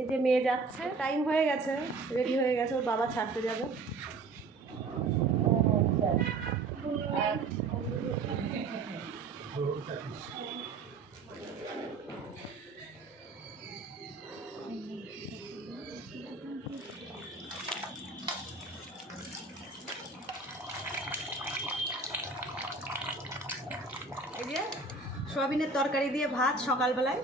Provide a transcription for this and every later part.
এই যে মেয়ে যাচ্ছে টাইম হয়ে গেছে রেডি হয়ে গেছে, ওর বাবা ছাড়তে যাবে। সয়াবিনের তরকারি দিয়ে ভাত সকালবেলায়।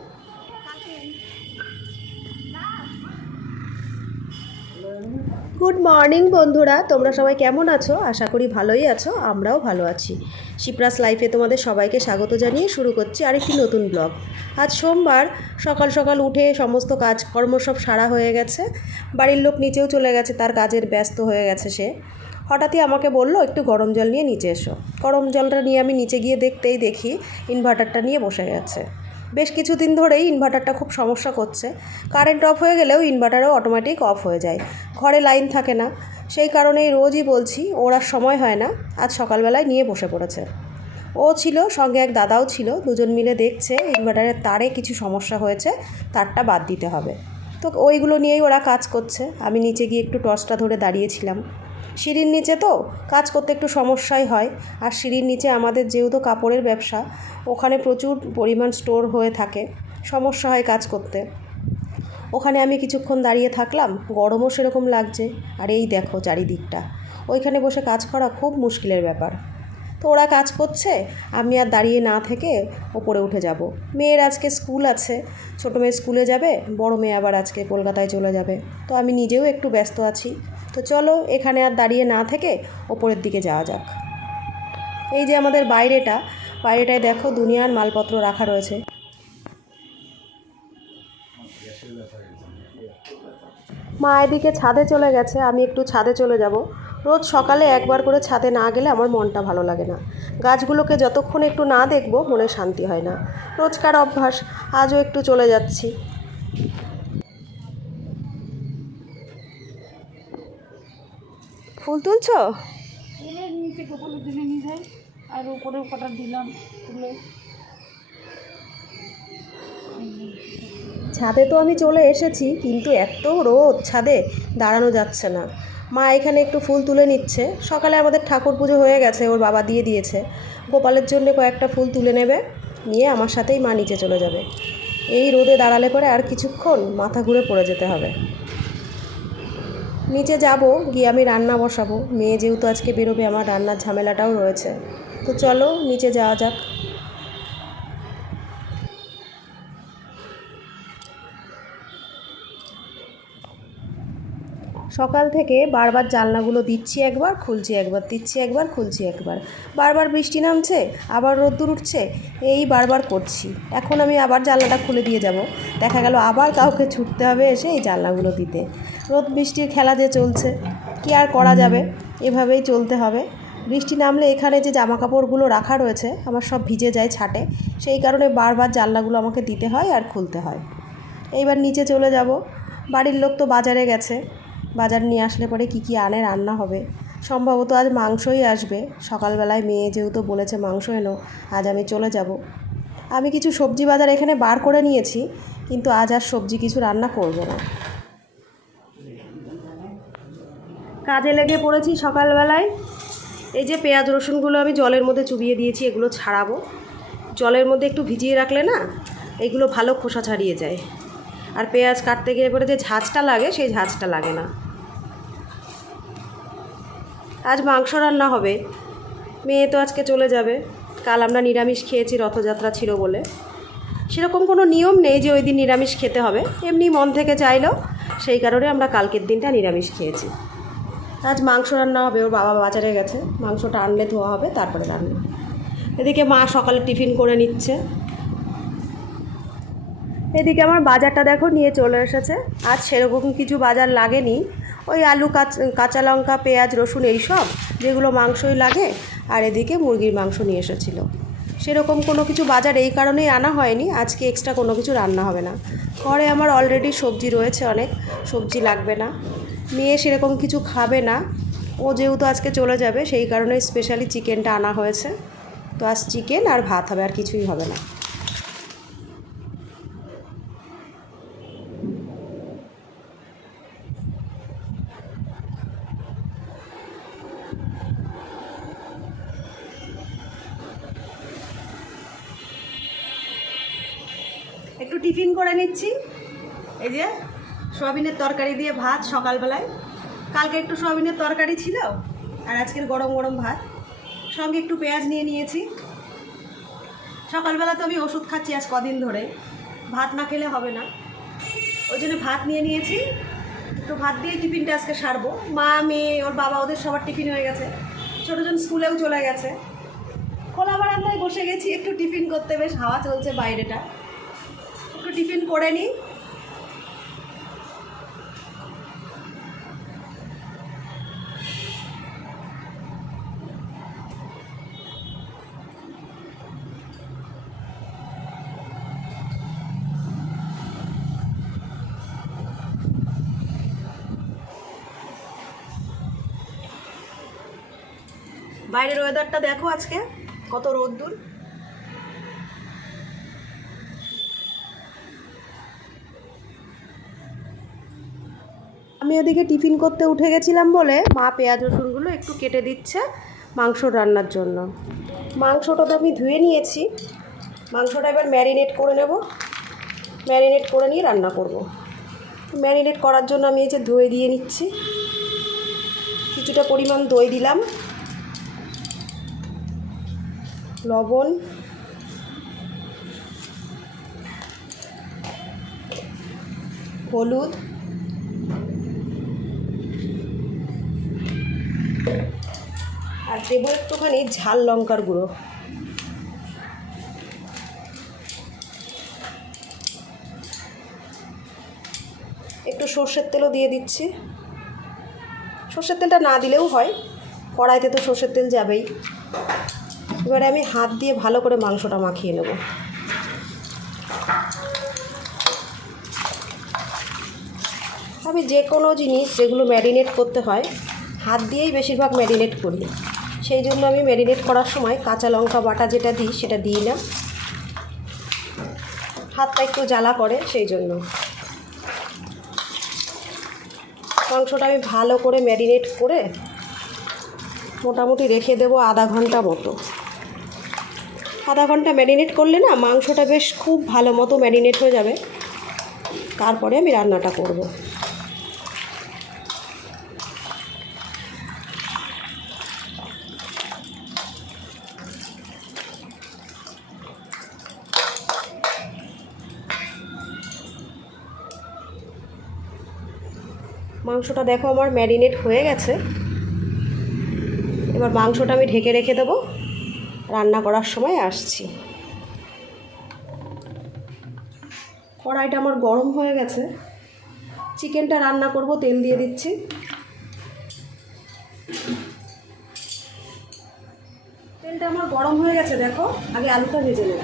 গুড মর্নিং বন্ধুরা। তোমরা সবাই কেমন আছো? আশা করি ভালোই আছো, আমরাও ভালো আছি। শিপ্রাস লাইফে তোমাদের সবাইকে স্বাগত জানিয়ে শুরু করছি আরেকটি নতুন ব্লগ আজ সোমবার, সকাল সকাল উঠে সমস্ত কাজকর্ম সব সারা হয়ে গেছে। বাড়ির লোক নিচেও চলে গেছে, তার কাজের ব্যস্ত হয়ে গেছে সে। হঠাৎই আমাকে বলল, একটু গরম জল নিয়ে নিচে এসো। গরম জলটা নিয়ে আমি নিচে গিয়ে দেখতেই দেখি ইনভার্টারটা নিয়ে বসে গেছে বেশ কিছুদিন ধরেই ইনভার্টারটা খুব সমস্যা করছে। কারেন্ট অফ হয়ে গেলেও ইনভার্টারও অটোমেটিক অফ হয়ে যায়। ঘরে লাইন থাকে না। সেই কারণেই রোজই বলছি, ওর আর সময় হয় না। আজ সকালবেলায় নিয়ে বসে পড়েছে। ও ছিল, সঙ্গে এক দাদাও ছিল। দুজন মিলে দেখছে ইনভার্টারের তারে কিছু সমস্যা হয়েছে, তারটা বাদ দিতে হবে। তো ওইগুলো নিয়েই ওরা কাজ করছে। আমি নিচে গিয়ে একটু টর্চটা ধরে দাঁড়িয়েছিলাম। সিঁড়ির নিচে তো কাজ করতে একটু সমস্যাই হয়। আর সিঁড়ির নিচে আমাদের যেহেতু কাপড়ের ব্যবসা, ওখানে প্রচুর পরিমাণ স্টোর হয়ে থাকে, সমস্যা হয় কাজ করতে। ওখানে আমি কিছুক্ষণ দাঁড়িয়ে থাকলাম, গরমও সেরকম লাগছে। আর এই দেখো চারিদিকটা। ওইখানে বসে কাজ করা খুব মুশকিলের ব্যাপার। তো ওরা কাজ করছে? আমি আর দাঁড়িয়ে না থেকে ওপরে উঠে যাব। মেয়ের আজকে স্কুল আছে। ছোটো মেয়ে স্কুলে যাবে, বড় মেয়ে আবার আজকে কলকাতায় চলে যাবে। তো আমি নিজেও একটু ব্যস্ত আছি। তো চলো, এখানে আর দাঁড়িয়ে না থেকে ওপরের দিকে যাওয়া যাক। এই যে আমাদের বাইরেটা, বাইরেটায় দেখো দুনিয়ার মালপত্র রাখা রয়েছে। মা এদিকে ছাদে চলে গেছে, আমি একটু ছাদে চলে যাব। রোজ সকালে একবার করে ছাদে না গেলে আমার মনটা ভালো লাগে না। গাছগুলোকে যতক্ষণ একটু না দেখব মনে শান্তি হয় না। রোজকার অভ্যাস আজও একটু চলে যাচ্ছি। ফুল তুলছ? নিচে গোপালে তুলে নিয়ে যাই আর উপরেও কটা দিলাম তুলে। ছাদে তো আমি চলে এসেছি কিন্তু এত রোদ ছাদে দাঁড়ানো যাচ্ছে না। মা এখানে একটু ফুল তুলে নিচ্ছে। সকালে আমাদের ঠাকুর পুজো হয়ে গেছে, ওর বাবা দিয়ে দিয়েছে। গোপালের জন্য কয়েকটা ফুল তুলে নেবে, নিয়ে আমার সাথেই মা নিচে চলে যাবে। এই রোদে দাঁড়ালে পরে আর কিছুক্ষণ মাথা ঘুরে পড়ে যেতে হবে। নিচে যাব, গিয়ে আমি রান্না বসাবো। মেয়ে যেহেতু আজকে বেরোবে, আমার রান্নার ঝামেলাটাও রয়েছে। তো চলো, নিচে যাওয়া যাক। সকাল থেকে বারবার জানলাগুলো দিচ্ছি একবার, খুলছি একবার, দিচ্ছি একবার, খুলছি একবার। বারবার বৃষ্টি নামছে, আবার রোদ্দুর উঠছে, এই বারবার করছি। এখন আমি আবার জানলাটা খুলে দিয়ে যাব। দেখা গেল আবার কাউকে ছুটতে হবে এসে এই জানলাগুলো দিতে। রোদ বৃষ্টির খেলা যে চলছে, কি আর করা যাবে? এভাবেই চলতে হবে। বৃষ্টি নামলে এখানে যে জামা কাপড়গুলো রাখা রয়েছে, আমার সব ভিজে যায় ছাটে। সেই কারণে বারবার জানলাগুলো আমাকে দিতে হয় আর খুলতে হয়। এইবার নিচে চলে যাব। বাড়ির লোক তো বাজারে গেছে। বাজার নিয়ে আসলে পরে কী কী আনে, রান্না হবে। সম্ভবত আজ মাংসই আসবে। সকালবেলায় মেয়ে যেহেতু বলেছে মাংস এনো, আজ আমি চলে যাব। আমি কিছু সবজি বাজার এখানে বার করে নিয়েছি, কিন্তু আজ আর সবজি কিছু রান্না করব না। কাজে লেগে পড়েছি সকালবেলায়। এই যে পেঁয়াজ রসুনগুলো আমি জলের মধ্যে চুবিয়ে দিয়েছি, এগুলো ছাড়াবো। জলের মধ্যে একটু ভিজিয়ে রাখলে না, এগুলো ভালো খোসা ছাড়িয়ে যায়। আর পেঁয়াজ কাটতে গিয়ে পরে যে ঝাঁঝটা লাগে, সেই ঝাঁঝটা লাগে না। আজ মাংস রান্না হবে। মেয়ে তো আজকে চলে যাবে। কাল আমরা নিরামিষ খেয়েছি, রথযাত্রা ছিল বলে। সেরকম কোনো নিয়ম নেই যে ওই দিন নিরামিষ খেতে হবে। এমনি মন থেকে চাইলো, সেই কারণে আমরা কালকের দিনটা নিরামিষ খেয়েছি। আজ মাংস রান্না হবে, ওর বাবা বাজারে গেছে। মাংসটা আনলে ধোয়া হবে, তারপরে রান্না এদিকে মা সকালে টিফিন করে নিচ্ছে। এদিকে আমার বাজারটা দেখো নিয়ে চলে এসেছে। আজ সেরকম কিছু বাজার লাগেনি। ওই আলু, কাঁচ- কাঁচা লঙ্কা, পেঁয়াজ, রসুন এইসব, যেগুলো মাংসই লাগে, আর এদিকে মুরগির মাংস নিয়ে এসেছিল। সেরকম কোনো কিছু বাজার এই কারণেই আনা হয়নি। আজকে এক্সট্রা কোনো কিছু রান্না হবে না। ঘরে আমার অলরেডি সবজি রয়েছে অনেক, সবজি লাগবে না। মেয়ে সেরকম কিছু খাবে না। ও যেহেতু আজকে চলে যাবে, সেই কারণে স্পেশালি চিকেনটা আনা হয়েছে। তো আজ চিকেন আর ভাত হবে, আর কিছুই হবে না। টিফিন করে নিচ্ছি। এই যে সোয়াবিনের তরকারি দিয়ে ভাত সকালবেলায়। কালকে একটু সোয়াবিনের তরকারি ছিল আর আজকের গরম গরম ভাত। সঙ্গে একটু পেঁয়াজ নিয়ে নিয়েছি। সকালবেলা তো আমি ওষুধ খাচ্ছি আজ কদিন ধরে। ভাত না খেলে হবে না। ওই জন্য ভাত নিয়ে নিয়েছি। একটু ভাত দিয়ে টিফিনটা আজকে সারবো। মা, মেয়ে, ওর বাবা, ওদের সবার টিফিন হয়ে গেছে। ছোটোজন স্কুলেও চলে গেছে। খোলা বারান্দায় বসে গেছি। একটু টিফিন করতে বেশ হাওয়া চলছে বাইরেটা। একটু টিফিন করে নিই। বাইরের ওয়েদারটা দেখো আজকে কত রোদ্দুর। আমি ওদিকে টিফিন করতে উঠে গেছিলাম বলে মা পেঁয়াজ, রসুনগুলো একটু কেটে দিচ্ছে মাংস রান্নার জন্য। মাংসটা তো আমি ধুয়ে নিয়েছি। মাংসটা এবার ম্যারিনেট করে নেব। ম্যারিনেট করে নিয়ে রান্না করব। ম্যারিনেট করার জন্য আমি এই যে ধুয়ে দিয়ে নিচ্ছি। কিছুটা পরিমাণ দই দিলাম। লবণ। হলুদ। আর দেবো একটুখানি ঝাল লঙ্কার গুঁড়ো। একটু সর্ষের তেলও দিয়ে দিচ্ছি। সর্ষের তেলটা না দিলেও হয়, কড়াইতে তো সর্ষের তেল যাবেই। এবারে আমি হাত দিয়ে ভালো করে মাংসটা মাখিয়ে নেব। আমি যে কোনো জিনিস যেগুলো ম্যারিনেট করতে হয় হাত দিয়েই বেশিরভাগ ম্যারিনেট করি। সেই জন্য আমি ম্যারিনেট করার সময় কাঁচা লঙ্কা বাটা যেটা দিই সেটা দিই না। হাতটা একটু জ্বালা করে সেই জন্য। মাংসটা আমি ভালো করে ম্যারিনেট করে মোটামুটি রেখে দেবো আধা ঘণ্টা মতো। আধা ঘণ্টা ম্যারিনেট করলে না মাংসটা বেশ খুব ভালো মতো ম্যারিনেট হয়ে যাবে। তারপরে আমি রান্নাটা করব। মাংসটা দেখো আমার ম্যারিনেট হয়ে গেছে। এবার মাংসটা আমি ঢেকে রেখে দেবো। রান্না করার সময় আসছি। কড়াইটা আমার গরম হয়ে গেছে। চিকেনটা রান্না করব, তেল দিয়ে দিচ্ছি। তেলটা আমার গরম হয়ে গেছে, দেখো। আগে আলুটা ভেজে নেব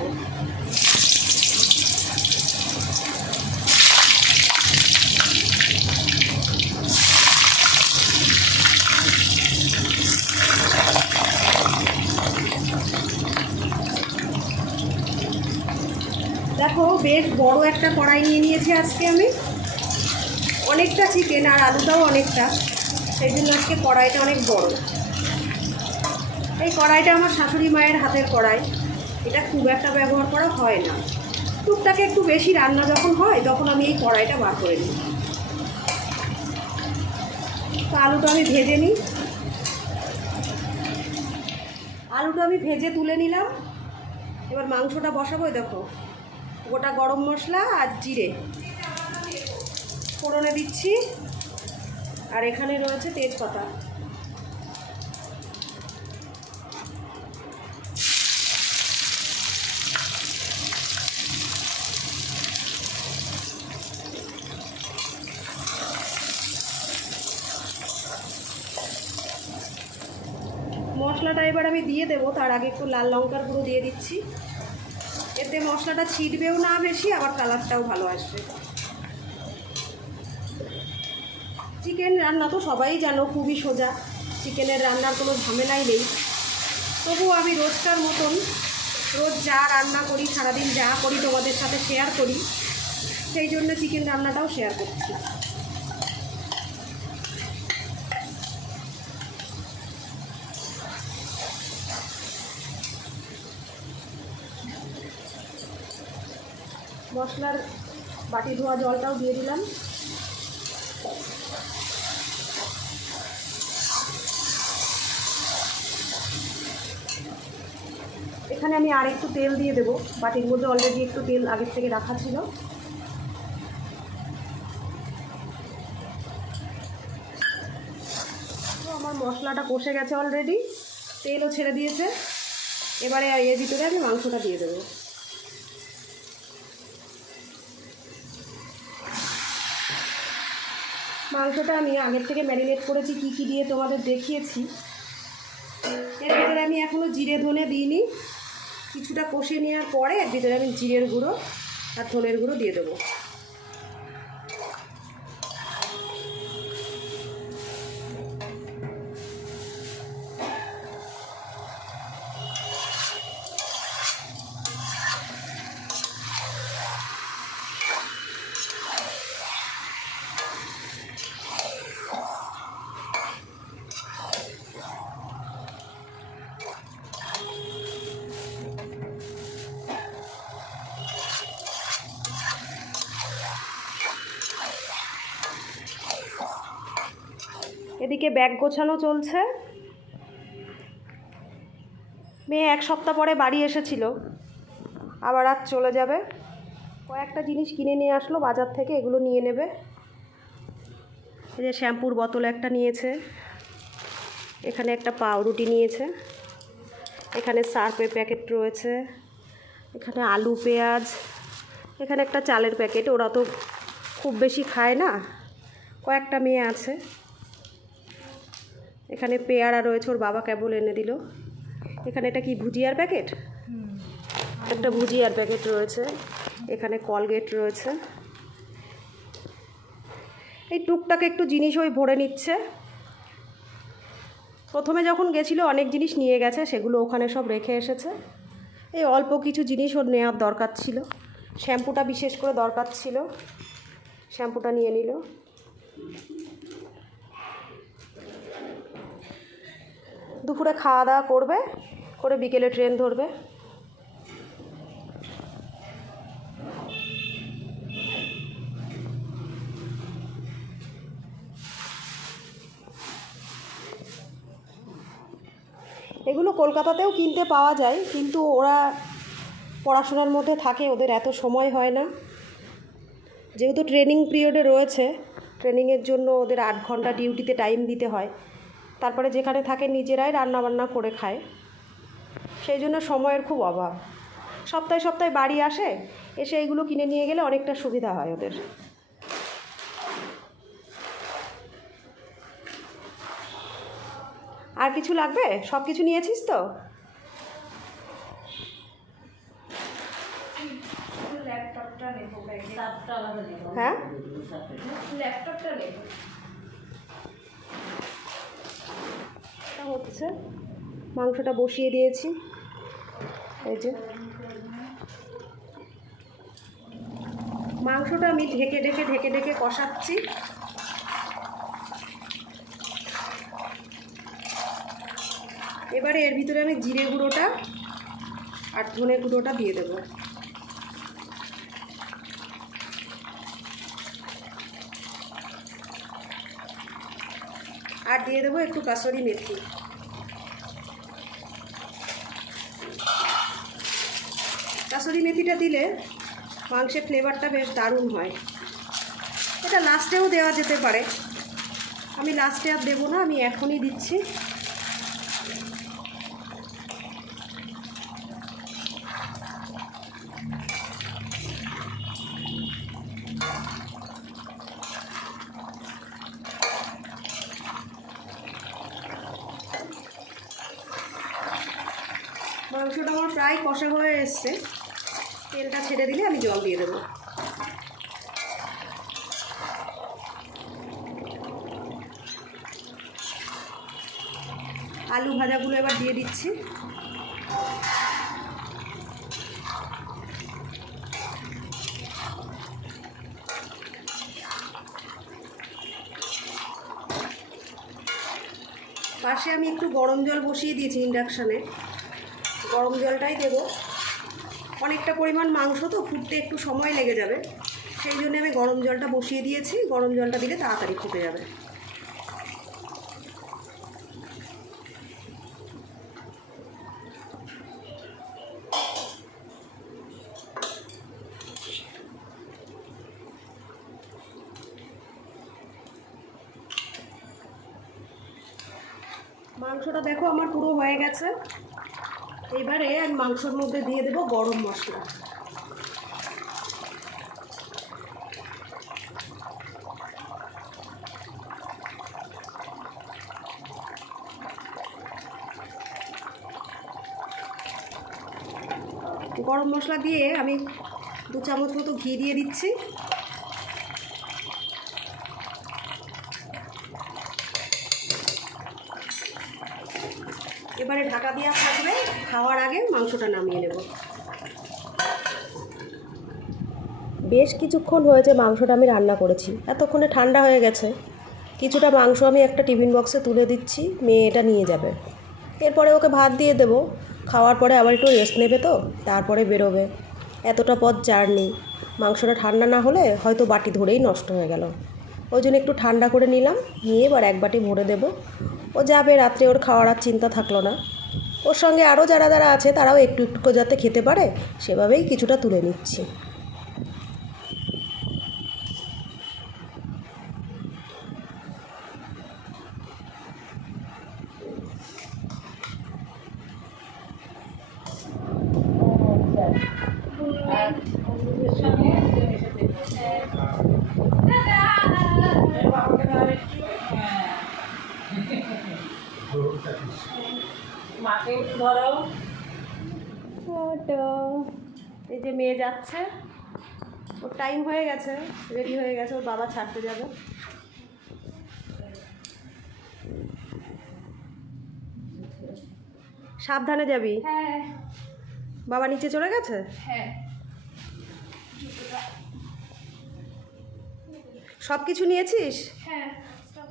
দেখো বেশ বড় একটা কড়াই নিয়ে নিয়েছি আজকে আমি। অনেকটা চিকেন আর আলুটাও অনেকটা। সেই জন্য আজকে কড়াইটা অনেক বড়। এই কড়াইটা আমার শাশুড়ি মায়ের হাতের কড়াই। এটা খুব একটা ব্যবহার করা হয় না। টুকটাকে একটু বেশি রান্না যখন হয়, তখন আমি এই কড়াইটা বার করে নিই। তো আলুটা আমি ভেজে নিই। আলুটা আমি ভেজে তুলে নিলাম। এবার মাংসটা বসাবো দেখো। গোটা গরম মশলা আর জিরে। ফোড়নে দিচ্ছি। আর এখানে রয়েছে তেজপাতা। মশলাটা এবার আমি দিয়ে দেবো, তার আগে একটু লাল লঙ্কার গুঁড়ো দিয়ে দিচ্ছি। এতে মশলাটা ছিটবেও না বেশি, আবার কালারটাও ভালো আসবে। চিকেন রান্না তো সবাই জানো, খুবই সোজা। চিকেনের রান্নার কোনো ঝামেলাই নেই। তবুও আমি রোজকার মতন, রোজ যা রান্না করি, সারাদিন যা করি তোমাদের সাথে শেয়ার করি, সেই জন্য চিকেন রান্নাটাও শেয়ার করছি। মশলার বাটি ধোয়া জলটাও দিয়ে দিলাম। এখানে আমি আর একটু তেল দিয়ে দেবো। বাটির মধ্যে অলরেডি একটু তেল আগের থেকে রাখা ছিল। আমার মশলাটা কষে গেছে অলরেডি তেলও ছেড়ে দিয়েছে। এবারে এর ভিতরে আমি মাংসটা দিয়ে দেবো। মাংসটা আমি আগের থেকে ম্যারিনেট করেছি, কি কি দিয়ে তোমাদের দেখিয়েছি। এর ভিতরে আমি এখনও জিরে ধনে দিইনি। কিছুটা কষে নেওয়ার পরে এর ভিতরে আমি জিরের গুঁড়ো আর ধনের গুঁড়ো দিয়ে দেবো। এদিকে ব্যাগ গোছানো চলছে। মেয়ে এক সপ্তাহ পরে বাড়ি এসেছিল। আবার আজ চলে যাবে। কয়েকটা জিনিস কিনে নিয়ে আসলো, বাজার থেকে এগুলো নিয়ে নেবে। এই যে শ্যাম্পুর বোতল একটা নিয়েছে। এখানে একটা পাউরুটি নিয়েছে। এখানে সার্ফের প্যাকেট রয়েছে। এখানে আলু, পেঁয়াজ। এখানে একটা চালের প্যাকেট। ওরা তো খুব বেশি খায় না। কয়েকটা মেয়ে আছে। এখানে পেয়ারা রয়েছে ওর বাবা কেবল এনে দিল। এখানে এটা কি ভুজিয়ার প্যাকেট? একটা ভুজিয়ার প্যাকেট রয়েছে। এখানে কলগেট রয়েছে। এই টুকটাক একটু জিনিস ওই ভরে নিচ্ছে। প্রথমে যখন গেছিল অনেক জিনিস নিয়ে গেছে সেগুলো ওখানে সব রেখে এসেছে। এই অল্প কিছু জিনিস ওর নেওয়ার দরকার ছিল। শ্যাম্পুটা বিশেষ করে দরকার ছিল। শ্যাম্পুটা নিয়ে নিল। দুপুরে খাওয়া দাওয়া করবে, করে বিকেলে ট্রেন ধরবে। এগুলো কলকাতাতেও কিনতে পাওয়া যায়, কিন্তু ওরা পড়াশোনার মধ্যে থাকে, ওদের এত সময় হয় না। যেহেতু ট্রেনিং পিরিয়ডে রয়েছে ট্রেনিংয়ের জন্য ওদের আট ঘণ্টা ডিউটিতে টাইম দিতে হয়। তারপরে যেখানে থাকে নিজেরাই রান্নাবান্না করে খায়। সেই জন্য সময়ের খুব অভাব। সপ্তাহে সপ্তাহে বাড়ি আসে এসে এইগুলো কিনে নিয়ে গেলে অনেকটা সুবিধা হয় ওদের। আর কিছু লাগবে? সব কিছু নিয়েছিস তো? হ্যাঁ? ল্যাপটপটা নেব। হচ্ছে। মাংসটা বসিয়ে দিয়েছি। এই যে। মাংসটা আমি ঢেকে ঢেকে ঢেকে ঢেকে কষাচ্ছি। এবারে এর ভিতরে আমি জিরে গুঁড়োটা আর ধনে গুঁড়োটা দিয়ে দেবো। আর দিয়ে দেবো একটু কাসরি মেথি। কাসরি মেথিটা দিলে মাংসের ফ্লেভারটা বেশ দারুণ হয়। এটা লাস্টেও দেওয়া যেতে পারে। আমি লাস্টে আর দেবো না, আমি এখনই দিচ্ছি। মাংসটা আমার প্রায় কষা হয়ে এসছে। তেলটা ছেড়ে দিলে আমি জল দিয়ে দেবো। আলু ভাজাগুলো এবার দিয়ে দিচ্ছি। পাশে আমি একটু গরম জল বসিয়ে দিয়েছি ইন্ডাকশানে। গরম জলটাই দেবো। অনেকটা পরিমাণ মাংস তো ফুটতে একটু সময় লেগে যাবে। সেই জন্য আমি গরম জলটা বসিয়ে দিয়েছি। গরম জলটা দিলে তাড়াতাড়ি ফুটে যাবে। মাংসটা দেখো আমার পুরো হয়ে গেছে। এবারে আমি মাংসর মধ্যে দিয়ে দেবো গরম মশলা। গরম মশলা দিয়ে আমি দু চামচ মতো ঘি দিয়ে দিচ্ছি। এবারে ঢাকা থাকবে খাওয়ার আগে মাংসটা নামিয়ে নেব। বেশ কিছুক্ষণ হয়েছে মাংসটা আমি রান্না করেছি। এতক্ষণে ঠান্ডা হয়ে গেছে। কিছুটা মাংস আমি একটা টিফিন বক্সে তুলে দিচ্ছি, মেয়ে এটা নিয়ে যাবে। এরপরে ওকে ভাত দিয়ে দেবো। খাওয়ার পরে আবার একটু রেস্ট নেবে তো, তারপরে বেরোবে। এতটা পথ জার্নি মাংসটা ঠান্ডা না হলে হয়তো বাটি ধরেই নষ্ট হয়ে গেল। ওই জন্য একটু ঠান্ডা করে নিলাম, নিয়ে এবার এক বাটি ভরে দেবো। ও যাবে, রাত্রে ওর খাওয়ার আর চিন্তা থাকল না। ওর সঙ্গে আরও যারা যারা আছে তারাও একটু একটু করে যাতে খেতে পারে, সেভাবেই কিছুটা তুলে নিচ্ছি মাকে একটু ধরো এই যে মেয়ে যাচ্ছে। ওর টাইম হয়ে গেছে রেডি হয়ে গেছে ওর বাবা ছাড়তে যাবে। সাবধানে যাবি? হ্যাঁ। বাবা নিচে চলে গেছে? হ্যাঁ। সব কিছু নিয়েছিস? হ্যাঁ সব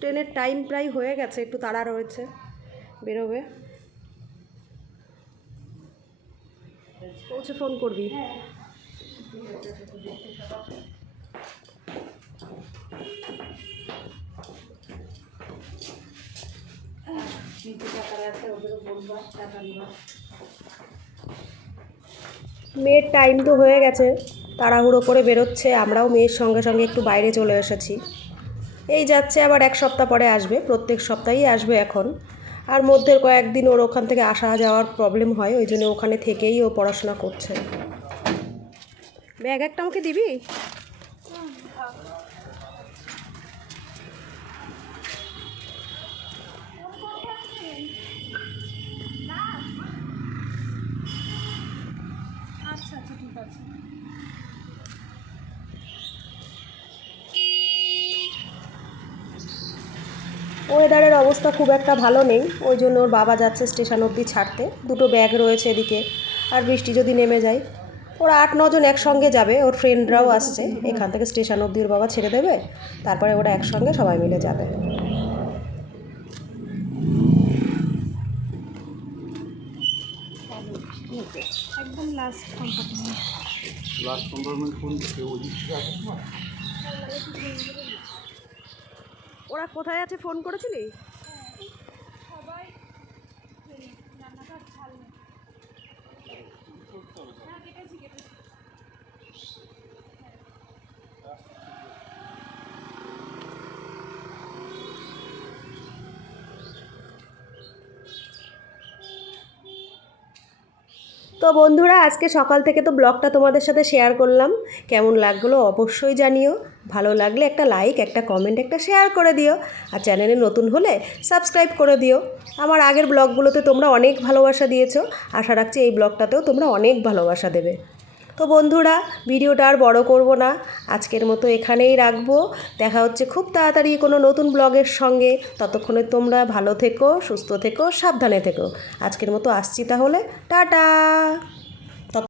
ট্রেনের টাইম প্রায় হয়ে গেছে একটু তাড়া রয়েছে। বেরোবে। পৌঁছে ফোন করবি। মেয়ের টাইম তো হয়ে গেছে তাড়াহুড়ো করে বেরোচ্ছে আমরাও মেয়ের সঙ্গে সঙ্গে একটু বাইরে চলে এসেছি। এই যাচ্ছে আবার এক সপ্তাহ পরে আসবে প্রত্যেক সপ্তাহেই আসবে এখন। আর মধ্যে কয়েকদিন ওর ওখান থেকে আসা যাওয়ার প্রবলেম হয়, ওই জন্য ওখানে থেকেই ও পড়াশোনা করছে। ব্যাগ একটা আমাকে দিবি? ওয়েদারের অবস্থা খুব একটা ভালো নেই ওই জন্য ওর বাবা যাচ্ছে স্টেশন অবধি ছাড়তে। দুটো ব্যাগ রয়েছে এদিকে আর বৃষ্টি যদি নেমে যায়। ওরা আট নজন একসঙ্গে যাবে ওর ফ্রেন্ডরাও আসছে। এখান থেকে স্টেশন অবধি ওর বাবা ছেড়ে দেবে তারপরে ওরা একসঙ্গে সবাই মিলে যাবে। একদম লাস্ট কমফর্টেবল লাস্ট কম্পার্টমেন্ট কোন দিকে ওদিক থেকে আসে তোমার ওরা কোথায় আছে ফোন করেছিলি সবাই রান্নাটা ঝাল নেই হ্যাঁ কেটেছি কেটেছি তো বন্ধুরা, আজকে সকাল থেকে তো ব্লগটা তোমাদের সাথে শেয়ার করলাম। কেমন লাগল অবশ্যই জানিও। ভালো লাগলে একটা লাইক একটা কমেন্ট একটা শেয়ার করে দিও। আর চ্যানেলে নতুন হলে সাবস্ক্রাইব করে দিও। আমার আগের ব্লগগুলোতে তোমরা অনেক ভালোবাসা দিয়েছ। আশা রাখছি এই ব্লগটাতেও তোমরা অনেক ভালোবাসা দেবে। তো বন্ধুরা, ভিডিওটা আর বড় করব না। আজকের মতো এখানেই রাখব। দেখা হচ্ছে খুব তাড়াতাড়ি কোনো নতুন ব্লগের সঙ্গে। ততক্ষণে তোমরা ভালো থেকো, সুস্থ থেকো, সাবধানে থেকো। আজকের মতো আসছি তাহলে। টাটা!